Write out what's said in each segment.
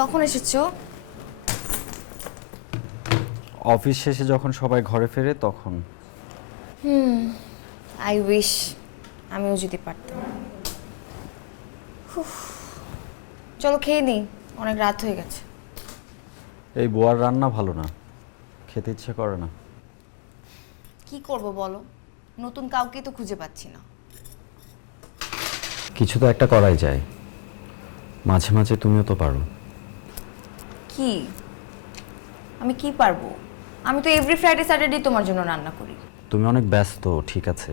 কখন এসেছো? অফিস শেষে যখন সবাই ঘরে ফেরে তখন। আই উইশ আমিও যদি পারতাম। উফ, চলো খেয়ে নিই, অনেক রাত হয়ে গেছে। এই বুয়ার রান্না ভালো না, খেতে ইচ্ছে করে না। কি করব বলো, নতুন কাউকেই তো খুঁজে পাচ্ছি না। কিছু তো একটা করাই যায়, মাঝে মাঝে তুমিও তো পারো। কি? আমি কি পারবো? আমি তো এভরি ফ্রাইডে স্যাটারডে তোমার জন্য রান্না করি। তুমি অনেক ব্যস্ত, ঠিক আছে,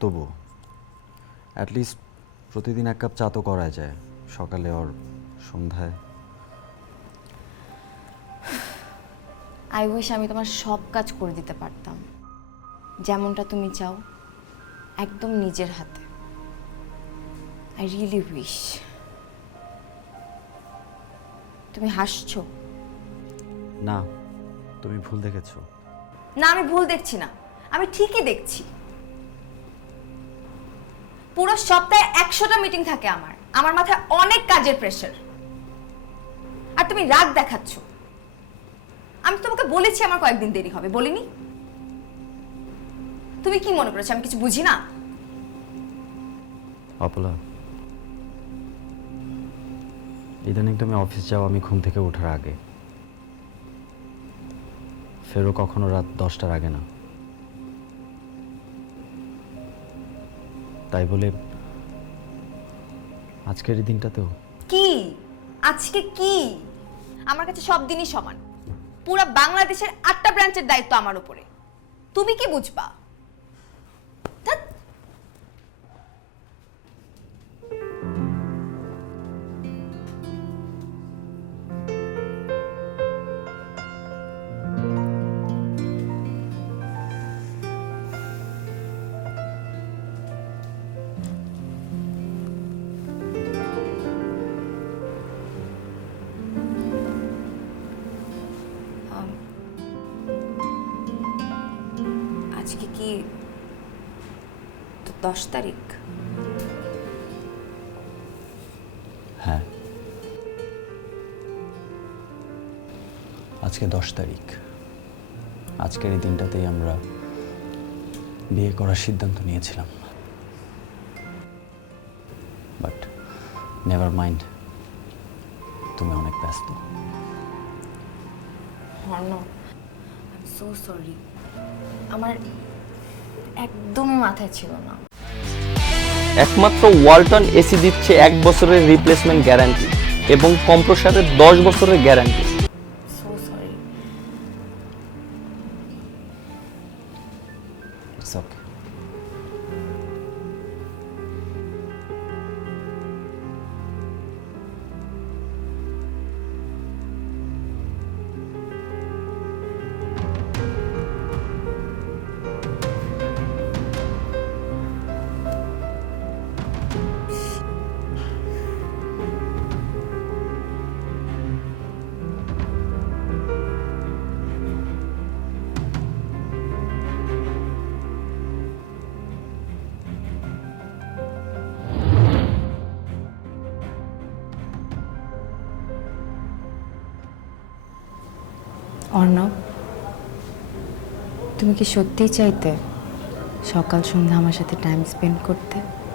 তবু অ্যাটলিস্ট প্রতিদিন এক কাপ চা তো করা যায়, সকালে আর সন্ধ্যায়। আই উইশ আমি তোমার সব কাজ করে দিতে পারতাম, যেমনটা তুমি চাও, একদম নিজের হাতে। I really wish. তুমি হাসছো? না, তুমি ভুল দেখেছো। না, আমি ভুল দেখছি না, আমি ঠিকই দেখছি। পুরো সপ্তাহে 100টা মিটিং থাকে আমার, আমার মাথায় অনেক কাজের প্রেশার, আর তুমি রাগ দেখাচ্ছ। আমি তোমাকে বলেছি আমার কয়েকদিন দেরি হবে, বলিনি? তুমি কি মনে করেছো আমি কিছু বুঝি না? অপলা, ইদানিং তুমি অফিস যাও আমি ঘুম থেকে ওঠার আগে, ফেরো কখনো রাত 10টার আগে না। তাই বলে আজকের এই দিনটাতেও কি আজকে কি? আমার কাছে সব দিনই সমান। পুরো বাংলাদেশের 8টা ব্রাঞ্চের দায়িত্ব আমার উপরে, তুমি কি বুঝবা? ধ্যাৎ। আজকে কি 10 তারিখ? হ্যাঁ, আজকে 10 তারিখ। আজকের এই দিনটাতেই আমরা বিয়ে করার সিদ্ধান্ত নিয়েছিলাম, বাট নেভার মাইন্ড, তুমি অনেক ব্যস্ত। হর্ণ, সো সরি, আমার একদমই মাথায় ছিল না। একমাত্র ওয়ালটন এসি দিচ্ছে 1 বছরের রিপ্লেসমেন্ট গ্যারান্টি এবং কম্প্রেসরের 10 বছরের guarantee. So sorry. It's okay. Arnab, তুমি কি সত্যিই চাইতে সকাল সন্ধ্যা আমার সাথে টাইম স্পেন্ড করতে?